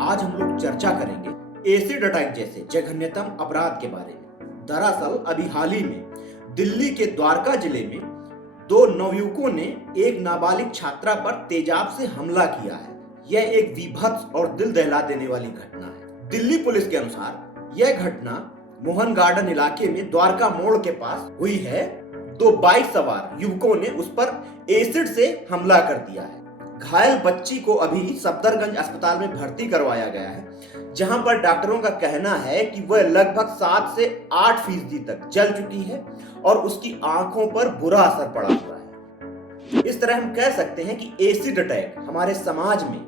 आज हम लोग चर्चा करेंगे एसिड अटैक जैसे जघन्यतम अपराध के बारे में। दरअसल अभी हाल ही में दिल्ली के द्वारका जिले में दो नवयुवकों ने एक नाबालिग छात्रा पर तेजाब से हमला किया है। यह एक विभत्स और दिल दहला देने वाली घटना है। दिल्ली पुलिस के अनुसार यह घटना मोहन गार्डन इलाके में द्वारका मोड़ के पास हुई है। दो बाइक सवार युवकों ने उस पर एसिड से हमला कर दिया है। घायल बच्ची को अभी सफदरगंज अस्पताल में भर्ती करवाया गया है, जहां पर डॉक्टरों का कहना है कि वह लगभग 7 से 8% तक जल चुकी है और उसकी आंखों पर बुरा असर पड़ा हुआ है। इस तरह हम कह सकते हैं कि एसिड अटैक हमारे समाज में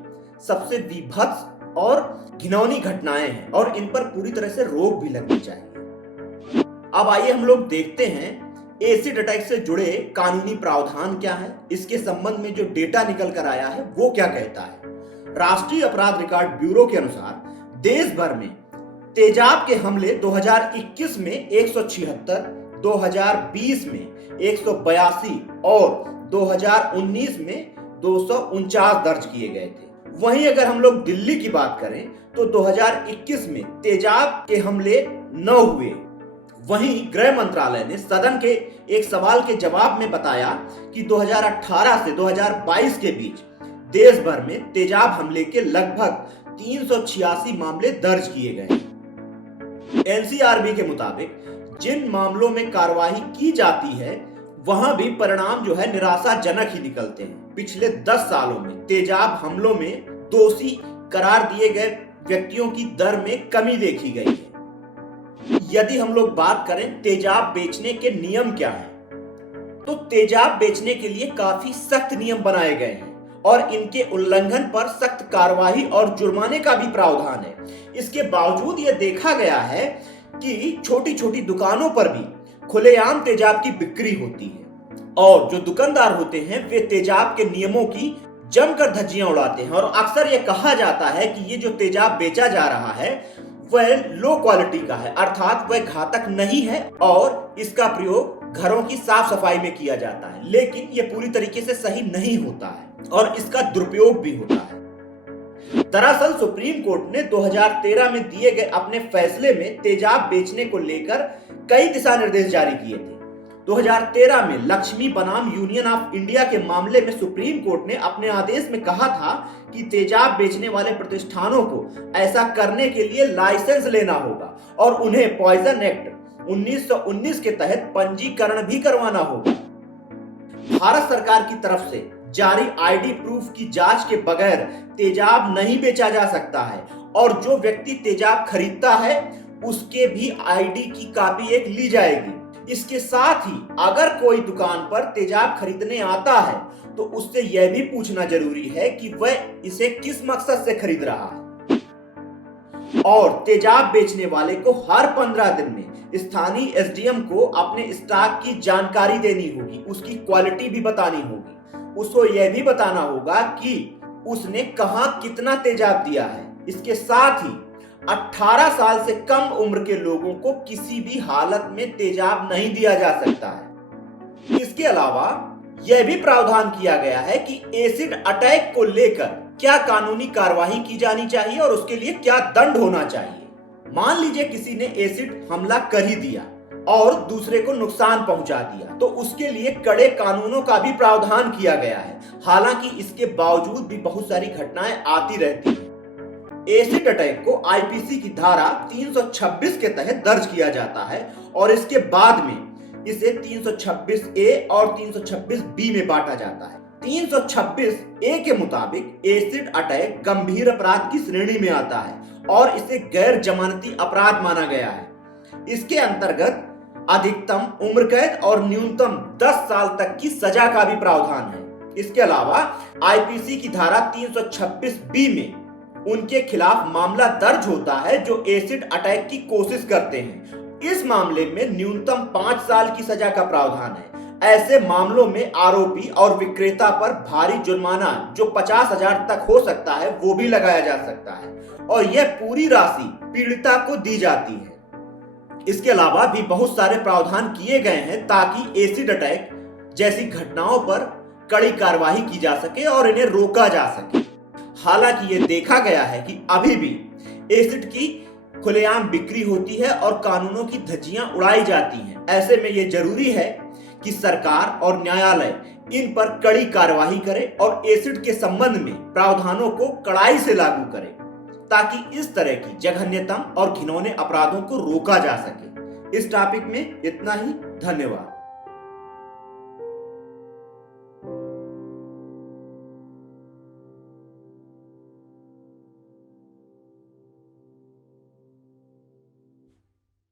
सबसे विभत्स और घिनौनी घटनाएं हैं और इन पर पूरी तरह से रोक भी लगनी चाहिए। अब आइए हम लोग देखते हैं एसिड अटैक से जुड़े कानूनी प्रावधान क्या है, इसके संबंध में जो डेटा निकल कर आया है वो क्या कहता है। राष्ट्रीय अपराध रिकॉर्ड ब्यूरो के अनुसार देश भर में तेजाब के हमले 2021 में 176, 2020 में 182 और 2019 में 249 दर्ज किए गए थे। वहीं अगर हम लोग दिल्ली की बात करें तो 2021 में तेजाब के हमले 9 हुए। वहीं गृह मंत्रालय ने सदन के एक सवाल के जवाब में बताया कि 2018 से 2022 के बीच देश भर में तेजाब हमले के लगभग 386 मामले दर्ज किए गए। एनसीआरबी के मुताबिक जिन मामलों में कार्रवाई की जाती है वहां भी परिणाम जो है निराशाजनक ही निकलते हैं। पिछले 10 सालों में तेजाब हमलों में दोषी करार दिए गए व्यक्तियों की दर में कमी देखी गई है। यदि हम लोग बात करें तेजाब बेचने के नियम क्या है, तो तेजाब बेचने के लिए काफी सख्त नियम बनाए गए हैं और इनके उल्लंघन पर सख्त कार्रवाई और जुर्माने का भी प्रावधान है। इसके बावजूद यह देखा गया है कि छोटी छोटी दुकानों पर भी खुलेआम तेजाब की बिक्री होती है और जो दुकानदार होते हैं वे तेजाब के नियमों की जमकर धज्जियां उड़ाते हैं और अक्सर यह कहा जाता है कि ये जो तेजाब बेचा जा रहा है वह लो क्वालिटी का है, अर्थात वह घातक नहीं है और इसका प्रयोग घरों की साफ सफाई में किया जाता है, लेकिन यह पूरी तरीके से सही नहीं होता है और इसका दुरुपयोग भी होता है। दरअसल सुप्रीम कोर्ट ने 2013 में दिए गए अपने फैसले में तेजाब बेचने को लेकर कई दिशा निर्देश जारी किए थे। 2013 में लक्ष्मी बनाम यूनियन ऑफ इंडिया के मामले में सुप्रीम कोर्ट ने अपने आदेश में कहा था कि तेजाब बेचने वाले प्रतिष्ठानों को ऐसा करने के लिए लाइसेंस लेना होगा और उन्हें पॉइजन एक्ट 1919 के तहत पंजीकरण भी करवाना होगा। भारत सरकार की तरफ से जारी आईडी प्रूफ की जांच के बगैर तेजाब नहीं बेचा जा सकता है और जो व्यक्ति तेजाब खरीदता है उसके भी आईडी की कॉपी एक ली जाएगी। इसके साथ ही अगर कोई दुकान पर तेजाब खरीदने आता है तो उससे यह भी पूछना जरूरी है कि वह इसे किस मकसद से खरीद रहा है और तेजाब बेचने वाले को हर 15 दिन में स्थानीय एसडीएम को अपने स्टॉक की जानकारी देनी होगी, उसकी क्वालिटी भी बतानी होगी, उसको यह भी बताना होगा कि उसने कहां कितना तेजाब दिया है। इसके साथ ही 18 साल से कम उम्र के लोगों को किसी भी हालत में तेजाब नहीं दिया जा सकता है। इसके अलावा यह भी प्रावधान किया गया है कि एसिड अटैक को लेकर क्या कानूनी कार्रवाई की जानी चाहिए और उसके लिए क्या दंड होना चाहिए। मान लीजिए किसी ने एसिड हमला कर ही दिया और दूसरे को नुकसान पहुंचा दिया तो उसके लिए कड़े कानूनों का भी प्रावधान किया गया है। हालांकि इसके बावजूद भी बहुत सारी घटनाएं आती रहती हैं। एसिड अटैक को आईपीसी की धारा 326 के तहत दर्ज किया जाता है और इसके बाद में इसे 326 ए और 326 बी में बांटा जाता है। 326 ए के मुताबिक एसिड अटैक गंभीर अपराध की श्रेणी में आता है और इसे गैर जमानती अपराध माना गया है। इसके अंतर्गत अधिकतम उम्र कैद और न्यूनतम 10 साल तक की सजा का भी प्रावधान है। इसके अलावा आईपीसी की धारा 326 बी में उनके खिलाफ मामला दर्ज होता है जो एसिड अटैक की कोशिश करते हैं। इस मामले में न्यूनतम 5 साल की सजा का प्रावधान है। ऐसे मामलों में आरोपी और विक्रेता पर भारी जुर्माना जो 50,000 तक हो सकता है वो भी लगाया जा सकता है और यह पूरी राशि पीड़िता को दी जाती है। इसके अलावा भी बहुत सारे प्रावधान किए गए हैं ताकि एसिड अटैक जैसी घटनाओं पर कड़ी कार्रवाई की जा सके और इन्हें रोका जा सके। हालांकि ये देखा गया है कि अभी भी एसिड की खुलेआम बिक्री होती है और कानूनों की धज्जियां उड़ाई जाती हैं। ऐसे में ये जरूरी है कि सरकार और न्यायालय इन पर कड़ी कार्रवाई करे और एसिड के संबंध में प्रावधानों को कड़ाई से लागू करे, ताकि इस तरह की जघन्यतम और घिनौने अपराधों को रोका जा सके। इस टॉपिक में इतना ही। धन्यवाद।